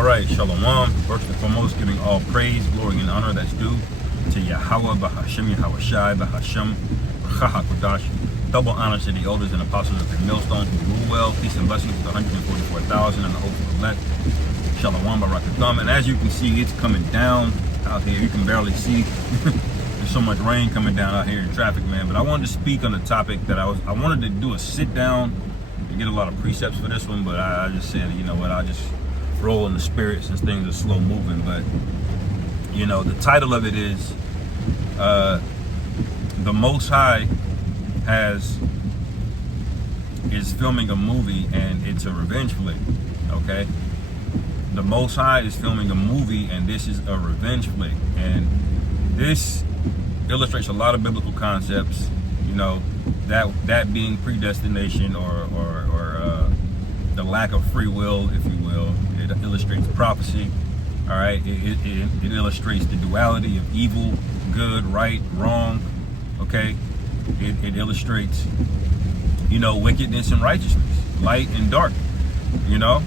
All right, Shalom. First and foremost, giving all praise, glory, and honor that's due to Yahweh, Bahashem, Yahweh Shai, Bahashem, Bahakodash. Double honors to the elders and apostles of the millstone who rule well. Peace and blessings to the 144,000 and the hopeful elect. Shalom, Barakatham. And as you can see, it's coming down out here. You can barely see. There's so much rain coming down out here in traffic, man. But I wanted to speak on the topic that I wanted to do a sit down and get a lot of precepts for this one. But I just said, you know what, I'll just roll in the spirit since things are slow moving. But you know, the title of it is the Most High is filming a movie, and it's a revenge flick. Okay, the Most High is filming a movie, and this is a revenge flick, and this illustrates a lot of biblical concepts. You know, that being predestination or the lack of free will, if you will. It illustrates prophecy. All right, it illustrates the duality of evil, good, right, wrong. Okay, it illustrates, you know, wickedness and righteousness, light and dark. You know,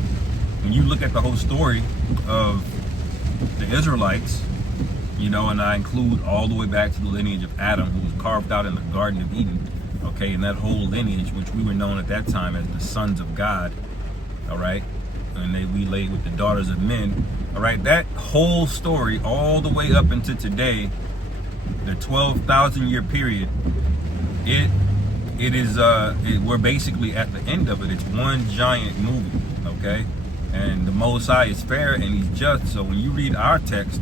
when you look at the whole story of the Israelites, you know, and I include all the way back to the lineage of Adam, who was carved out in the Garden of Eden. Okay, and that whole lineage, which we were known at that time as the sons of God. All right, and we laid with the daughters of men. All right, that whole story all the way up into today, the 12,000 year period, we're basically at the end of it. It's one giant movie. Okay, and the Most High is fair and he's just. So when you read our text,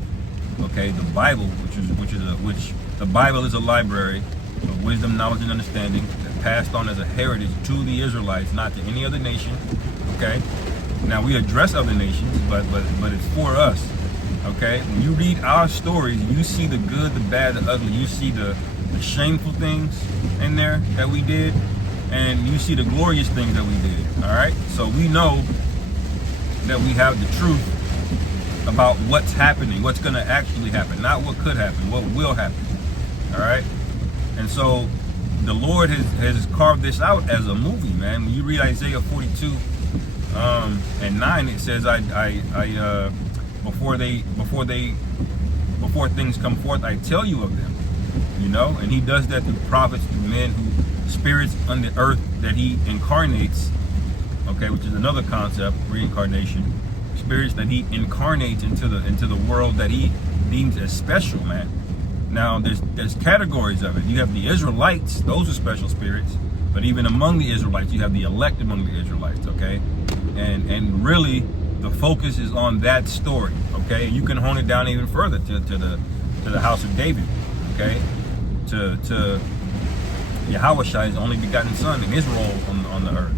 okay, the Bible, which the Bible is a library of wisdom, knowledge, and understanding that passed on as a heritage to the Israelites, not to any other nation. Okay, now we address other nations, but it's for us. Okay, when you read our stories, you see the good, the bad, the ugly. You see the shameful things in there that we did, and you see the glorious things that we did. All right, so we know that we have the truth about what's happening, what's going to actually happen, not what could happen, what will happen. All right, and so the Lord has carved this out as a movie, man. When you read Isaiah 42 and 9, it says, before things come forth, I tell you of them. You know, and he does that through prophets, through men, who spirits on the earth that he incarnates. Okay, which is another concept, reincarnation. Spirits that he incarnates into the world that he deems as special, man. Now there's categories of it. You have the Israelites; those are special spirits. But even among the Israelites, you have the elect among the Israelites. Okay, and really the focus is on that story. Okay, you can hone it down even further to the house of David. Okay, to Yahweh Shai, his only begotten son, and his role on the earth.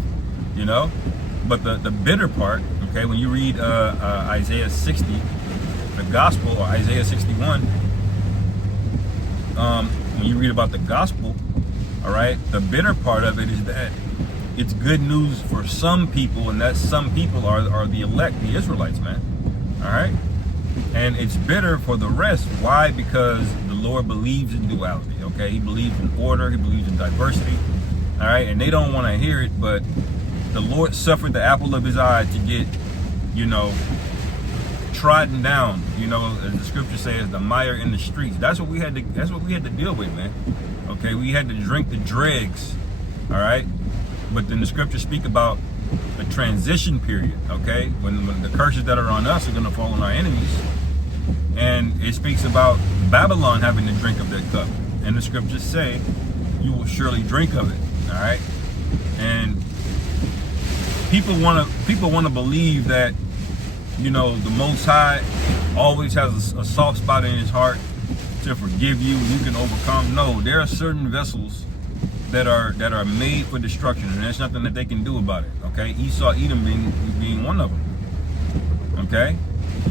You know, but the bitter part. Okay, when you read Isaiah 60, the gospel, or Isaiah 61, when you read about the gospel, all right, the bitter part of it is that it's good news for some people, and that some people are the elect, the Israelites, man. All right, and it's bitter for the rest. Why? Because the Lord believes in duality. Okay, he believes in order, he believes in diversity. All right, and they don't want to hear it, but the Lord suffered the apple of his eye to get, you know, trodden down, you know, as the scripture says, the mire in the streets. That's what we had to deal with, man. Okay, we had to drink the dregs. All right, but then the scriptures speak about a transition period. Okay, when the curses that are on us are going to fall on our enemies, and it speaks about Babylon having to drink of that cup, and the scriptures say, you will surely drink of it. All right, and people want to believe that, you know, the Most High always has a soft spot in his heart to forgive you and you can overcome. No, there are certain vessels that are made for destruction, and there's nothing that they can do about it. Okay, Esau, Edom being one of them. Okay,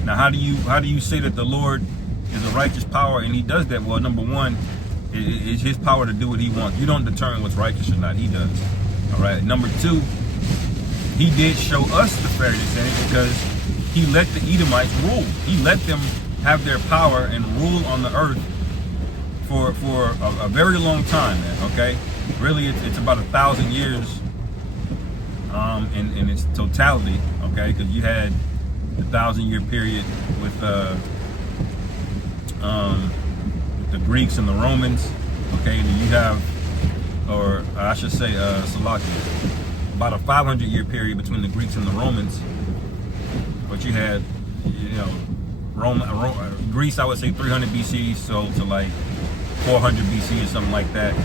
now how do you say that the Lord is a righteous power and he does that? Well, number one, it's his power to do what he wants. You don't determine what's righteous or not, he does. All right, number two, he did show us the fairness in it because he let the Edomites rule. He let them have their power and rule on the earth for a very long time, man. Okay, really, it's about 1,000 years in its totality. Okay, because you had the 1,000-year period with the Greeks and the Romans. Okay, and then you have, or I should say, Salakia, about a 500-year period between the Greeks and the Romans. But you had, Greece, I would say 300 BC, so to like 400 BC or something like that.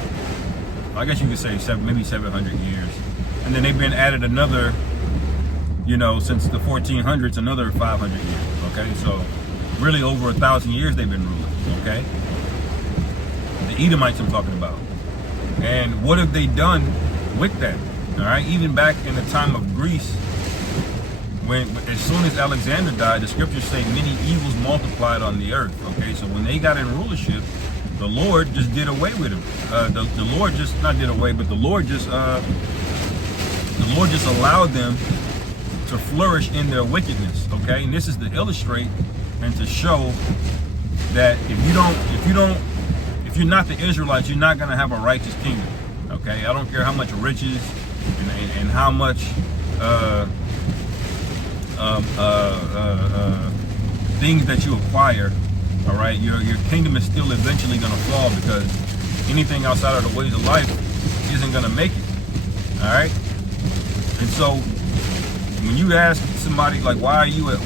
I guess you could say maybe 700 years. And then they've been added another, since the 1400s, another 500 years. Okay, so really over 1,000 years they've been ruling. Okay, the Edomites I'm talking about. And what have they done with that? All right, even back in the time of Greece, as soon as Alexander died, the scriptures say many evils multiplied on the earth. Okay, so when they got in rulership, the Lord just did away with them. The Lord just not did away, but the Lord just allowed them to flourish in their wickedness. Okay, and this is to illustrate and to show that if you're not the Israelites, you're not gonna have a righteous kingdom. Okay, I don't care how much riches and how much things that you acquire. All right, your kingdom is still eventually going to fall, because anything outside of the ways of life isn't going to make it. All right, and so when you ask somebody like, why are you an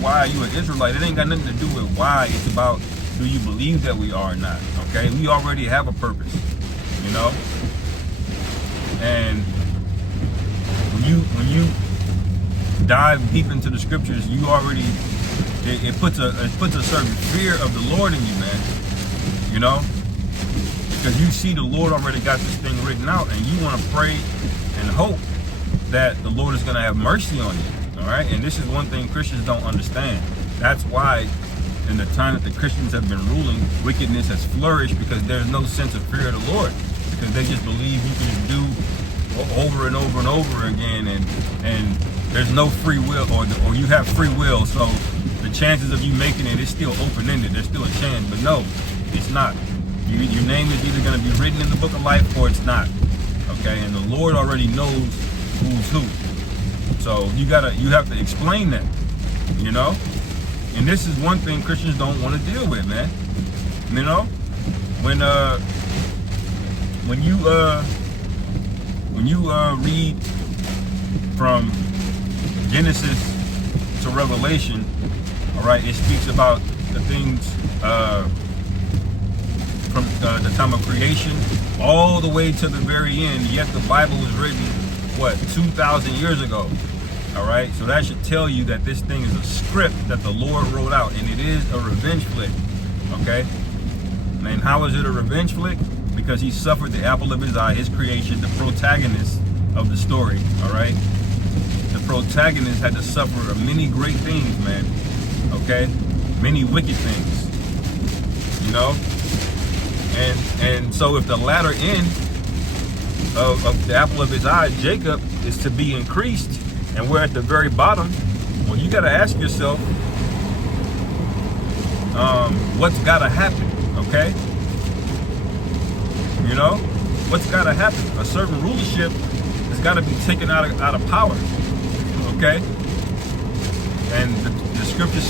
Israelite, it ain't got nothing to do with why. It's about, do you believe that we are or not? Okay, we already have a purpose, and when you dive deep into the scriptures, you already it puts a certain fear of the Lord in you, man. Because you see the Lord already got this thing written out, and you want to pray and hope that the Lord is going to have mercy on you. All right, and this is one thing Christians don't understand. That's why in the time that the Christians have been ruling, wickedness has flourished, because there's no sense of fear of the Lord, because they just believe you can do over and over and over again, and there's no free will, or you have free will, so the chances of you making it is still open-ended. There's still a chance, but no, it's not. Your name is either going to be written in the book of life or it's not. Okay, and the Lord already knows who's who. So you have to explain that, And this is one thing Christians don't want to deal with, man. When you read from Genesis to Revelation, all right, it speaks about the things from the time of creation all the way to the very end. Yet the Bible was written, 2,000 years ago. All right, so that should tell you that this thing is a script that the Lord wrote out, and it is a revenge flick. Okay, and how is it a revenge flick? Because he suffered the apple of his eye, his creation, the protagonist of the story. All right, the protagonist had to suffer many great things, man. Okay, many wicked things, and so if the latter end of the apple of his eye, Jacob, is to be increased, and we're at the very bottom, well, you got to ask yourself, what's got to happen? Okay, what's got to happen? A certain rulership has got to be taken out of power. Okay, and the scriptures